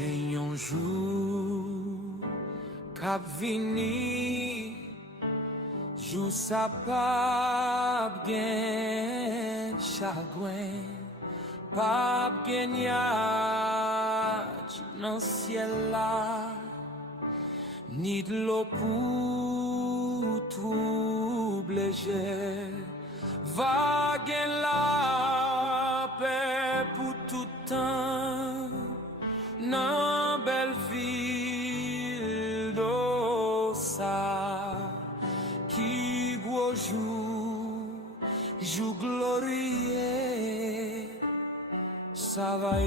Gen yon jou kap vini, jou sa pap gen chagwen, pap gen yaj nan siel la, ni d'lo pou troubleje, va gen la paix pou toutan. Nan bel vil do sa, ki gwo jou glorieux, sa va